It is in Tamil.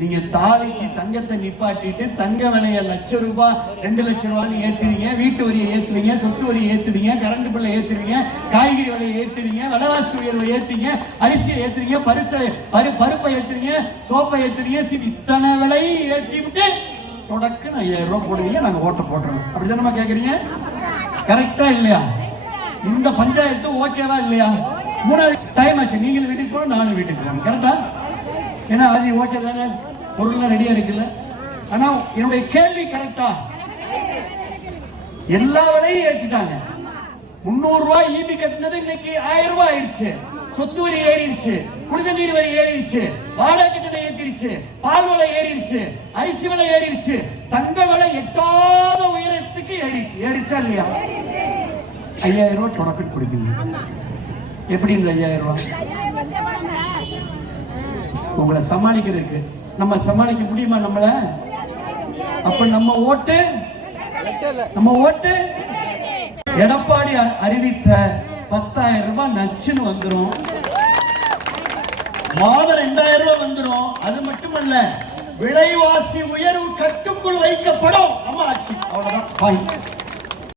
நீங்க தாலிக்கு தங்கத்தை நிப்பாட்டிட்டு தங்க விலைய ₹1,00,000 ₹2,00,000 ஏத்துவீங்க, வீட்டு வரியை ஏத்துவீங்க, சொத்து வரியை ஏத்துவீங்க, கரண்ட் பில்லை ஏத்துவீங்க, காய்கறி விலையை ஏத்துவீங்க, விலைவாசி உயர்வை ஏத்துவீங்க, அரிசியை ஏத்துவீங்க, பருப்பை ஏத்துவீங்க, சோப்பை ஏத்துவீங்க, இத்தனை விலை ஏத்தி விட்டு தொடக்கு ₹5,000 போடுவீங்க, நாங்க ஓட்ட போடுறோம். அப்படிதானமா கேக்குறீங்க? கரெக்டா இல்லையா? இந்த பஞ்சாயத்து ஓகேவா இல்லையா? 3வது டைம் ஆச்சு, நீங்களும் வீட்டுக்கு போகணும், நானும் வீட்டுக்கு போகணும். கரெக்டா? ஏன்னா அது ஓகே தானே, பொருள்லாம் ரெடியா இருக்குல்ல. ஆனா என்னுடைய கேள்வி கரெக்டா? எல்லா விலையும் ஏத்திட்டாங்க. ₹300 ஈபி கட்டினது இன்னைக்கு ₹1000 ஆயிடுச்சு. சொத்து வரி ஏறிடுச்சு, குடித நீர் வரி ஏறிடுச்சு, வாடகை கட்டணம் ஏறிடுச்சு, பால் விலை ஏறிடுச்சு, அரிசி விலை ஏறிடுச்சு, தங்க விலை எட்டாத உயரத்துக்கு ஏறிடுச்சு. ஏறிச்சா இல்லையா? ₹5,000 தொடக்க கொடுப்பீங்க. எப்படி இந்த ₹5,000 உங்களை சமாளிக்கிறதுக்கு? நம்ம சமாளிக்க முடியுமா நம்மள? அப்ப நம்ம ஓட்டு எடப்பாடி அறிவித்த ₹10,000 நச்சுன்னு வந்துரும். மாதம் ₹2,000 வந்துரும். அது மட்டுமல்ல, விலைவாசி உயர்வு கட்டுக்குள் வைக்கப்படும். அம்மா ஆட்சி. அவ்வளவுதான்.